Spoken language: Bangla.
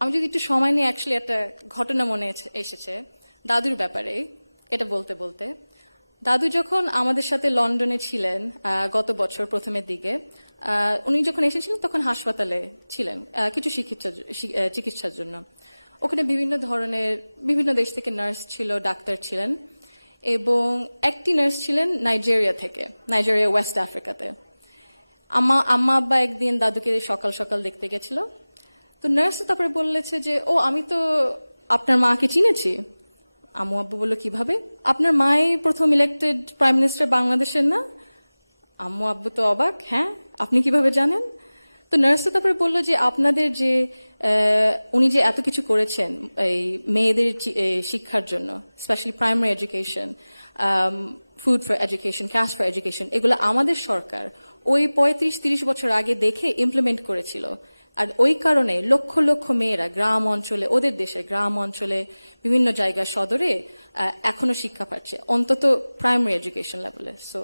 আমি যদি একটু সময় নিয়ে অ্যাকচুয়ালি একটা ঘটনা মনে এসেছে দাদুর ব্যাপারে, এটা বলতে বলতে। দাদু যখন আমাদের সাথে লন্ডনে ছিলেন গত বছর প্রথমের দিকে, উনি যখন এসেছিলেন তখন হাসপাতালে ছিলেন কিছু চিকিৎসার জন্য। ওখানে বিভিন্ন ধরনের বিভিন্ন দেশ থেকে নার্স ছিল, ডাক্তার ছিলেন, এবং একটি নার্স ছিলেন নাইজেরিয়া থেকে, নাইজেরিয়া ওয়েস্ট আফ্রিকাতে। আম্মা আব্বা একদিন দাদুকে সকাল সকাল দেখতে গেছিল। তো নার্স তারপরে বললেছে যে, ও আমি তো আপনার মাকে চিনেছি। আম্মু আব্বু বললো, কিভাবে? আপনার মাই প্রথম ইলেক্টেড প্রাইম মিনিস্টার বাংলাদেশের না? আম্মু আব্বু তো অবাক, হ্যাঁ আপনি কিভাবে জানেন? তো নার্স তারপরে বললো যে, আপনাদের যে উনি যে এত কিছু করেছেন এই মেয়েদের শিক্ষার জন্য, specially primary education, food for education, cash for education, এগুলো আমাদের সরকার ওই 35-30 বছর আগে দেখে ইমপ্লিমেন্ট করেছিল। আর ওই কারণে লক্ষ লক্ষ মেয়েরা গ্রাম অঞ্চলে, ওদের দেশে গ্রাম অঞ্চলে বিভিন্ন জায়গা সদরে এখনো শিক্ষা পাচ্ছে, অন্তত প্রাইমারি এডুকেশন লেভেলে। সো